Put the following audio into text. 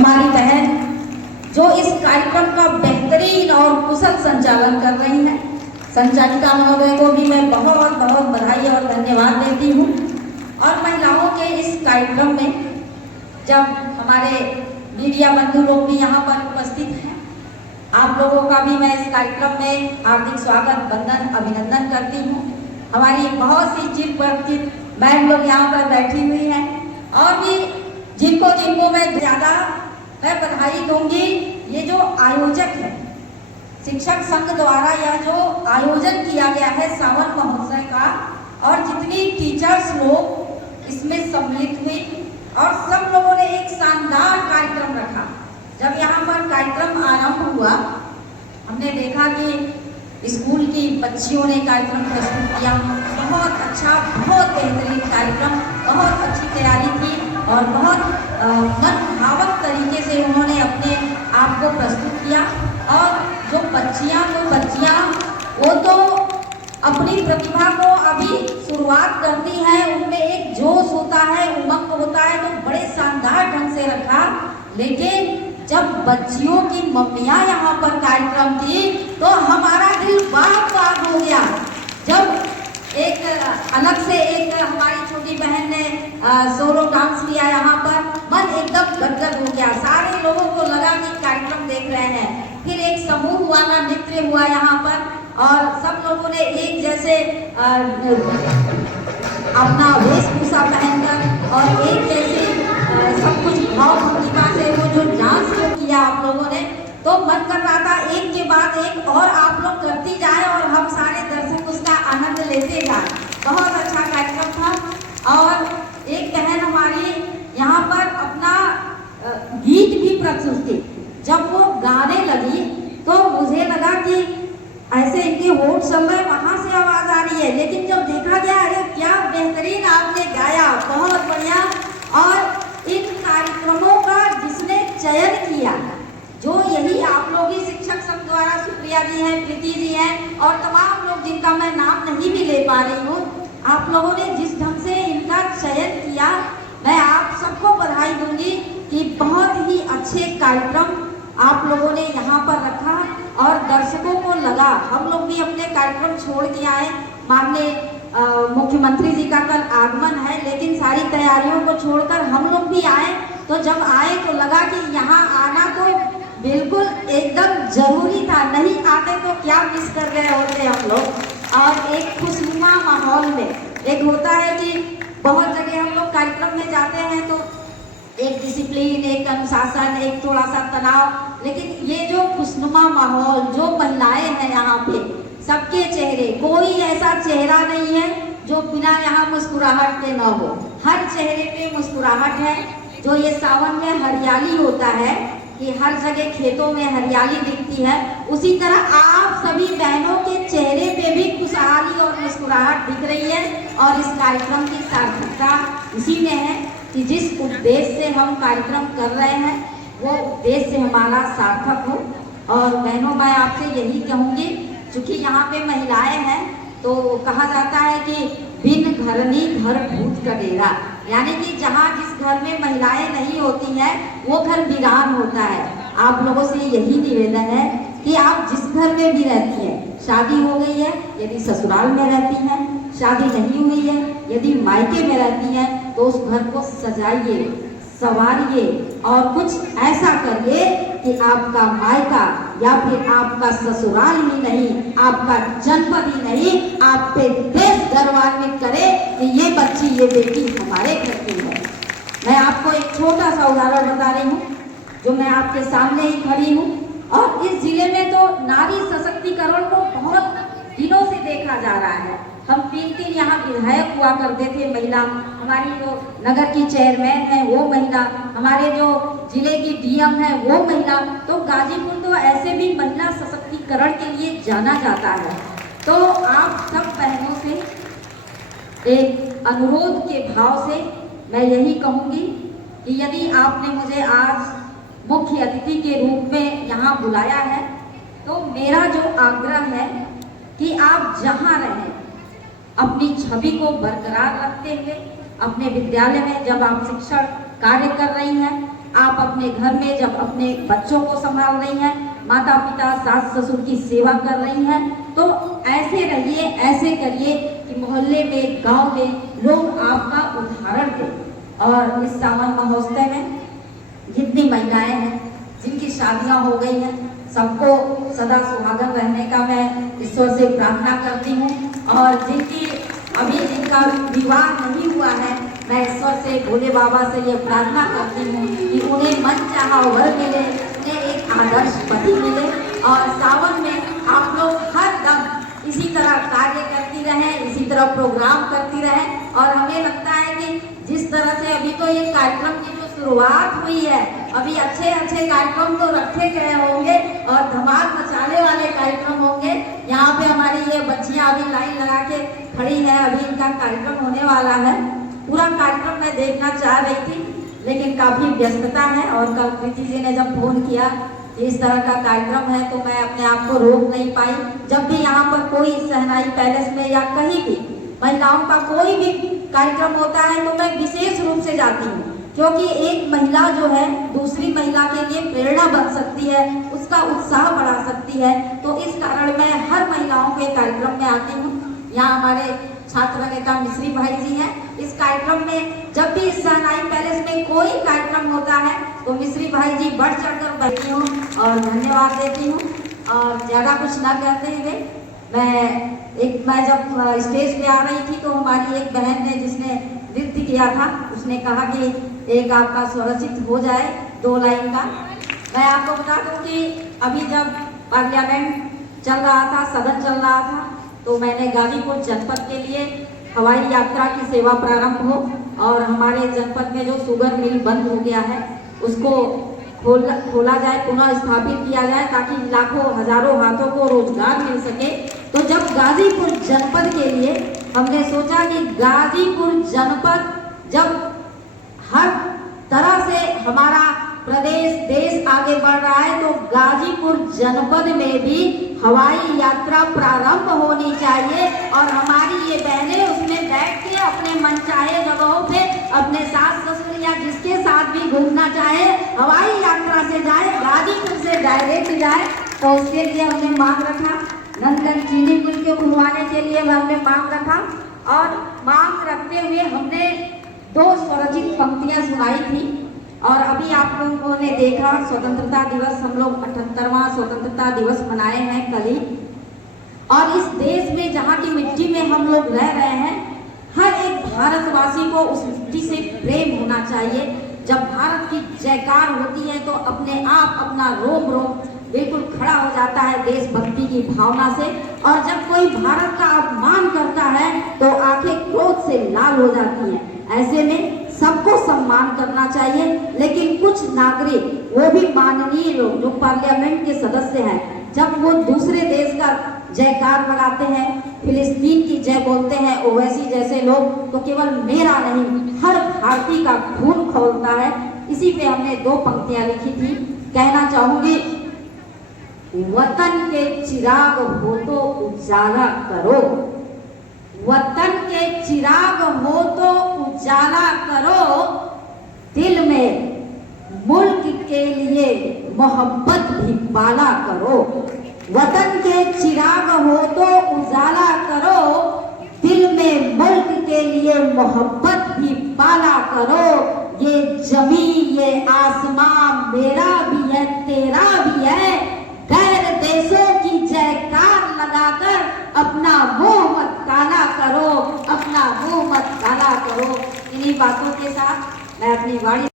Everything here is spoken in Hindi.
हमारी बहन जो इस कार्यक्रम का बेहतरीन और कुशल संचालन कर रही हैं, संचालिका महोदय को भी मैं बहुत बहुत बधाई और धन्यवाद देती हूँ। और महिलाओं के इस कार्यक्रम में जब हमारे मीडिया बंधु लोग भी यहाँ पर उपस्थित हैं, आप लोगों का भी मैं इस कार्यक्रम में हार्दिक स्वागत, वंदन, अभिनंदन करती हूँ। हमारी बहुत सी चिर परिचित मैम लोग यहाँ पर बैठी हुई हैं और भी जिनको मैं ज़्यादा बधाई दूंगी। ये जो आयोजक है, शिक्षक संघ द्वारा यह जो आयोजन किया गया है सावन महोत्सव का, और जितनी टीचर्स लोग इसमें सम्मिलित हुई और सब लोगों ने एक शानदार कार्यक्रम रखा। जब यहाँ पर कार्यक्रम आरंभ हुआ, हमने देखा कि स्कूल की बच्चियों ने कार्यक्रम प्रस्तुत किया। बहुत अच्छा, बहुत बेहतरीन कार्यक्रम, बहुत अच्छी तैयारी थी और बहुत मनभावक तरीके से उन्होंने अपने आप को प्रस्तुत किया। और जो बच्चियाँ वो तो अपनी प्रतिभा को अभी शुरुआत करती हैं, उनमें एक जोश होता है, उमंग होता है, तो बड़े शानदार ढंग से रखा। लेकिन जब बच्चियों की मम्मियाँ यहाँ पर कार्यक्रम थी तो हमारा दिल बाग बाग हो गया। जब एक अलग से एक हमारी छोटी बहन ने सोलो डांस किया यहाँ पर, मन एकदम गदगद हो गया। सारे लोगों को लगा कि कार्यक्रम देख रहे हैं। फिर एक समूह वाला नृत्य हुआ यहाँ पर और सब लोगों ने एक जैसे अपना वेशभूषा पहनकर और एक जैसे सब कुछ भाव भंगिमा से वो जो डांस किया आप लोगों ने, तो मन कर रहा था एक के बाद एक और आप लोग करती जाए और हम सारे दर्शक उसका आनंद लेते जाए। बहुत अच्छा कार्यक्रम था। और एक बहन हमारी यहाँ पर अपना गीत भी प्रस्तुत की। जब वो गाने लगी तो मुझे लगा कि ऐसे इनके होठ समय वहाँ से आवाज आ रही है, लेकिन जब देखा गया, अरे क्या बेहतरीन आपने गाया, बहुत बढ़िया। और इन कार्यक्रमों का जिसने चयन किया, जो यही आप लोग ही शिक्षक संघ द्वारा, सुप्रिया जी हैं, प्रीति जी हैं और तमाम लोग जिनका मैं नाम नहीं भी ले पा रही हूँ, आप लोगों ने जिस ढंग से इनका चयन किया, मैं आप सबको बधाई दूंगी कि बहुत ही अच्छे कार्यक्रम आप लोगों ने यहाँ पर रखा और दर्शकों को लगा। हम लोग भी अपने कार्यक्रम छोड़ के आए, माननीय मुख्यमंत्री जी का कल आगमन है, लेकिन सारी तैयारियों को छोड़कर हम लोग भी आए। तो जब आए तो लगा कि यहाँ आना तो बिल्कुल एकदम जरूरी था, नहीं आते तो क्या मिस कर गए होते हम लोग। और एक खुशनुमा माहौल में, एक होता है कि बहुत जगह हम लोग कार्यक्रम में जाते हैं तो एक डिसिप्लिन, एक अनुशासन, एक थोड़ा सा तनाव, लेकिन ये जो खुशनुमा माहौल, जो महिलाएं हैं यहाँ पे, सबके चेहरे, कोई ऐसा चेहरा नहीं है जो बिना यहाँ मुस्कुराहट के न हो। हर चेहरे पे मुस्कुराहट है। जो ये सावन में हरियाली होता है कि हर जगह खेतों में हरियाली दिखती है, उसी तरह आप सभी बहनों के चेहरे पे भी खुशहाली और मुस्कुराहट दिख रही है। और इस कार्यक्रम की सार्थकता इसी में है कि जिस उद्देश्य से हम कार्यक्रम कर रहे हैं वो उद्देश्य हमारा सार्थक हो। और बहनों, मैं आपसे यही कहूँगी, चूँकि यहाँ पे महिलाएं हैं तो कहा जाता है कि बिन घरनी घर भूत का डेरा, यानी कि जहाँ जिस घर में महिलाएं नहीं होती हैं वो घर वीरान होता है। आप लोगों से यही निवेदन है कि आप जिस घर में भी रहती हैं, शादी हो गई है यदि ससुराल में रहती हैं, शादी नहीं हुई है यदि मायके में रहती हैं, तो उस घर को सजाइए, संवारिए और कुछ ऐसा करिए कि आपका मायका या फिर आपका ससुराल ही नहीं, आपका जनपद ही नहीं, आप पे देश गौरवान्वित करे कि ये बच्ची, ये बेटी हमारे घर की है। मैं आपको एक छोटा सा उदाहरण बता रही हूँ, जो मैं आपके सामने ही खड़ी हूँ। और इस जिले में तो नारी सशक्तिकरण को बहुत दिनों से देखा जा रहा है। हम 3 यहाँ विधायक हुआ करते थे महिला, हमारी जो नगर की चेयरमैन है वो महिला, हमारे जो जिले की डीएम है वो महिला। तो गाजीपुर तो ऐसे भी महिला सशक्तिकरण के लिए जाना जाता है। तो आप सब बहनों से एक अनुरोध के भाव से मैं यही कहूँगी कि यदि आपने मुझे आज मुख्य अतिथि के रूप में यहाँ बुलाया है, तो मेरा जो आग्रह है कि आप जहाँ रहें अपनी छवि को बरकरार रखते हुए, अपने विद्यालय में जब आप शिक्षण कार्य कर रही हैं आप अपने घर में जब अपने बच्चों को संभाल रही हैं, माता पिता सास ससुर की सेवा कर रही हैं, तो ऐसे रहिए, ऐसे करिए कि मोहल्ले में, गांव में लोग आपका उदाहरण दें। और इस सावन महोत्सव में जितनी महिलाएं हैं जिनकी शादियां हो गई हैं, सबको सदा सुहागन रहने का मैं ईश्वर से प्रार्थना करती हूँ। और जिनका विवाह नहीं हुआ है, मैं ईश्वर से, भोले बाबा से ये प्रार्थना करती हूँ कि उन्हें मन चाहा वर मिले, उन्हें एक आदर्श पति मिले। और सावन में आप लोग हर दम इसी तरह कार्य करती रहें, इसी तरह प्रोग्राम करती रहें। और हमें लगता है कि जिस तरह से अभी तो ये कार्यक्रम की जो शुरुआत हुई है, अभी अच्छे अच्छे कार्यक्रम तो रखे गए होंगे और धमाल मचाने वाले कार्यक्रम होंगे। यहाँ पे हमारी ये बच्चियाँ अभी लाइन लगा के खड़ी है, अभी इनका कार्यक्रम होने वाला है। पूरा कार्यक्रम मैं देखना चाह रही थी, लेकिन काफी व्यस्तता है। और कल प्रीति जी ने जब फोन किया कि इस तरह का कार्यक्रम है, तो मैं अपने आप को रोक नहीं पाई। जब भी यहाँ पर कोई शहनाई पैलेस में या कहीं भी महिलाओं का कोई भी कार्यक्रम होता है, तो मैं विशेष रूप से जाती हूँ, क्योंकि एक महिला जो है दूसरी महिला के लिए प्रेरणा बन सकती है, उसका उत्साह बढ़ा सकती है। तो इस कारण मैं हर महिलाओं के कार्यक्रम में आती हूँ। यहाँ हमारे छात्र नेता मिश्री भाई जी हैं। इस कार्यक्रम में जब भी शहनाई पैलेस में कोई कार्यक्रम होता है, तो मिश्री भाई जी बढ़ चढ़कर बैठी हूँ और धन्यवाद देती हूँ। और ज़्यादा कुछ ना कहते हुए मैं जब स्टेज पे आ रही थी, तो हमारी एक बहन ने, जिसने नृत्य किया था, उसने कहा कि एक आपका स्वरचित हो जाए 2 लाइन का। मैं आपको बता दूं कि अभी जब पार्लियामेंट चल रहा था, सदन चल रहा था, तो मैंने गाजीपुर जनपद के लिए हवाई यात्रा की सेवा प्रारंभ हो और हमारे जनपद में जो शुगर मिल बंद हो गया है उसको खोला जाए, पुनः स्थापित किया जाए, ताकि लाखों हजारों हाथों को रोजगार मिल सके। तो जब गाजीपुर जनपद के लिए हमने सोचा कि गाजीपुर जनपद जब हर तरह से हमारा प्रदेश, देश आगे बढ़ रहा है, तो गाजीपुर जनपद में भी हवाई यात्रा प्रारंभ होनी चाहिए। और हमारी ये बहनें उसमें बैठ के अपने मनचाहे जगहों पे अपने सास ससुर या जिसके साथ भी घूमना चाहे, हवाई यात्रा से जाए, गाजीपुर से डायरेक्ट जाए। तो उसके लिए हमने मांग रखा, नंदगंज चीनी मिल के खुलवाने के लिए हमने मांग रखा। और मांग रखते हुए हमने 2 स्वरचित पंक्तियां सुनाई थी। और अभी आप लोगों ने देखा स्वतंत्रता दिवस, हम लोग 78वां स्वतंत्रता दिवस मनाए हैं कल ही। और इस देश में जहाँ की मिट्टी में हम लोग रह रहे हैं, हर एक भारतवासी को उस मिट्टी से प्रेम होना चाहिए। जब भारत की जयकार होती है, तो अपने आप अपना रोम रोम बिल्कुल खड़ा हो जाता है देशभक्ति की भावना से। और जब कोई भारत का अपमान करता है, तो आंखें क्रोध से लाल हो जाती हैं। ऐसे में सबको सम्मान करना चाहिए। लेकिन कुछ नागरिक, वो भी माननीय लोग जो पार्लियामेंट के सदस्य हैं, जब वो दूसरे देश का जयकार लगाते हैं, फिलिस्तीन की जय बोलते हैं, ओवैसी जैसे लोग, तो केवल मेरा नहीं, हर भारतीय का खून खौलता है। इसी पे हमने 2 पंक्तियां लिखी थी। कहना चाहूंगी, वतन के चिराग हो तो उजाला करो, वतन के चिराग हो तो उजाला करो, दिल में मुल्क के लिए मोहब्बत भी पाला करो। वतन के चिराग हो तो उजाला करो, दिल में मुल्क के लिए मोहब्बत भी पाला करो। ये जमी ये आसमां मेरा भी है, तेरा भी है, गैर देशों की जयकार लगाकर अपना मुंह मत काला करो, अपना मुंह मत काला करो। इन्हीं बातों के साथ मैं अपनी वाणी